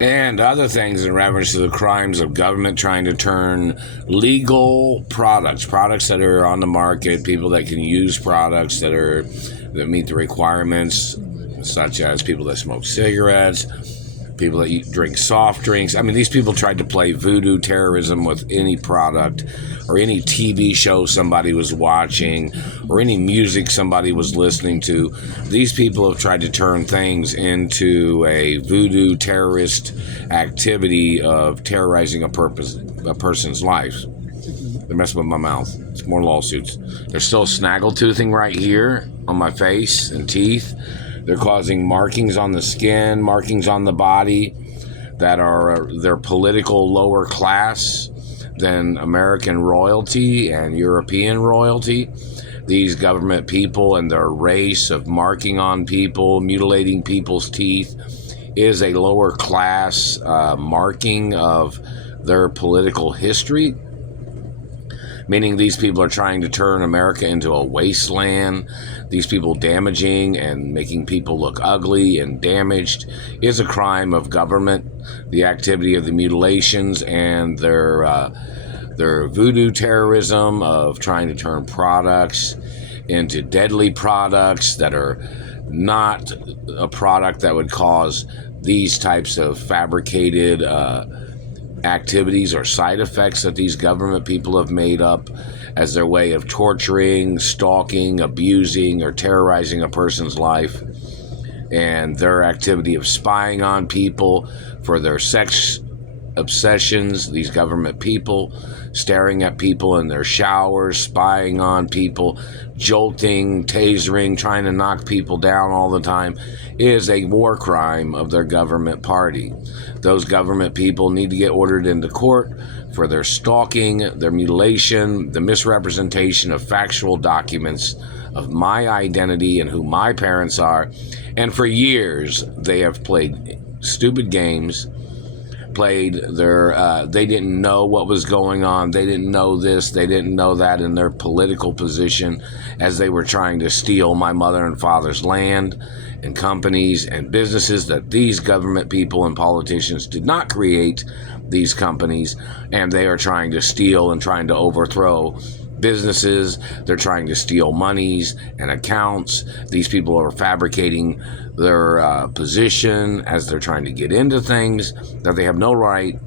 and other things in reference to the crimes of government trying to turn legal products that are on the market, people that can use products that meet the requirements, such as people that smoke cigarettes, people that drink soft drinks. I mean, these people tried to play voodoo terrorism with any product or any TV show somebody was watching or any music somebody was listening to. These people have tried to turn things into a voodoo terrorist activity of terrorizing a person's life. They're messing with my mouth. It's more lawsuits. They're still snaggletoothing right here on my face and teeth. They're causing markings on the skin, markings on the body that are their political lower class than American royalty and European royalty. These government people and their race of marking on people, mutilating people's teeth, is a lower class marking of their political history. Meaning these people are trying to turn America into a wasteland. These people damaging and making people look ugly and damaged is a crime of government. The activity of the mutilations and their voodoo terrorism of trying to turn products into deadly products that are not a product that would cause these types of fabricated activities or side effects that these government people have made up as their way of torturing, stalking, abusing, or terrorizing a person's life, and their activity of spying on people for their sex obsessions. These government people staring at people in their showers, spying on people, jolting, tasering, trying to knock people down all the time is a war crime of their government party. Those government people need to get ordered into court for their stalking, their mutilation, the misrepresentation of factual documents of my identity and who my parents are. And for years, they have played stupid games, they didn't know what was going on. They didn't know this. They didn't know that in their political position as they were trying to steal my mother and father's land and companies and businesses that these government people and politicians did not create these companies, and they are trying to steal and trying to overthrow businesses. They're trying to steal monies and accounts. These people are fabricating their position as they're trying to get into things that they have no right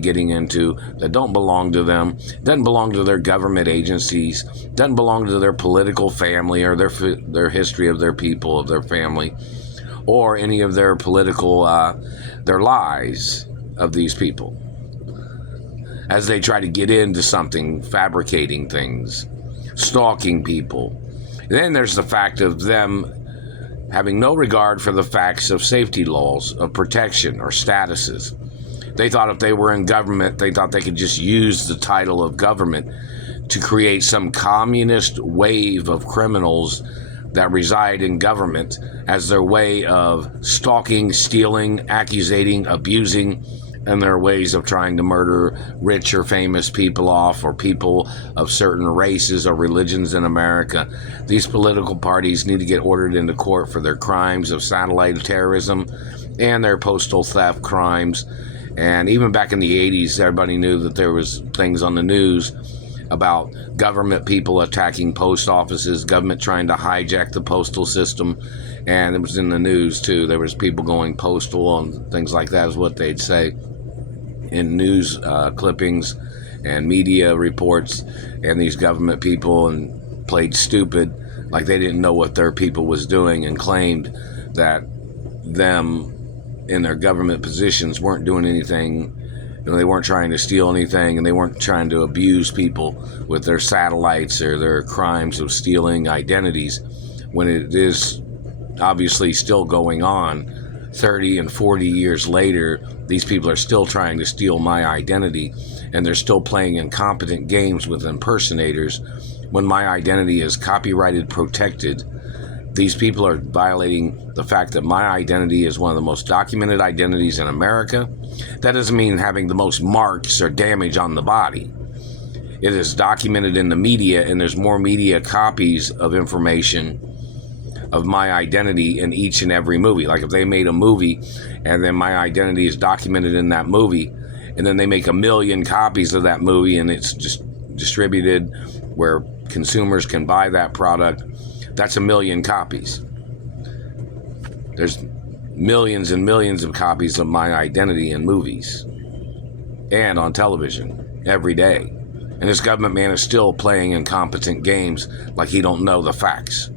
getting into, that don't belong to them, doesn't belong to their government agencies, doesn't belong to their political family or their history of their people, of their family, or any of their political, their lies of these people. As they try to get into something, fabricating things, stalking people. Then there's the fact of them having no regard for the facts of safety laws, of protection or statuses. They thought if they were in government, they thought they could just use the title of government to create some communist wave of criminals that reside in government as their way of stalking, stealing, accusating, abusing, and their ways of trying to murder rich or famous people off, or people of certain races or religions in America. These political parties need to get ordered into court for their crimes of satellite terrorism and their postal theft crimes. And even back in the 80s, everybody knew that there was things on the news about government people attacking post offices, government trying to hijack the postal system, and it was in the news too. There was people going postal and things like that is what they'd say in news clippings and media reports, and these government people and played stupid like they didn't know what their people was doing and claimed that them in their government positions weren't doing anything. You know, they weren't trying to steal anything, and they weren't trying to abuse people with their satellites or their crimes of stealing identities, when it is obviously still going on 30 and 40 years later. These people are still trying to steal my identity, and they're still playing incompetent games with impersonators when my identity is copyrighted, protected. These people are violating the fact that my identity is one of the most documented identities in America. That doesn't mean having the most marks or damage on the body. It is documented in the media, and there's more media copies of information of my identity in each and every movie. Like if they made a movie and then my identity is documented in that movie, and then they make 1 million copies of that movie and it's just distributed where consumers can buy that product, that's 1 million copies. There's millions and millions of copies of my identity in movies and on television every day. And this government man is still playing incompetent games like he don't know the facts.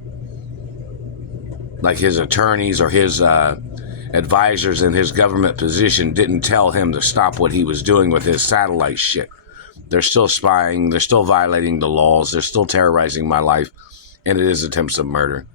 Like his attorneys or his advisors in his government position didn't tell him to stop what he was doing with his satellite shit. They're still spying. They're still violating the laws. They're still terrorizing my life. And it is attempts of murder.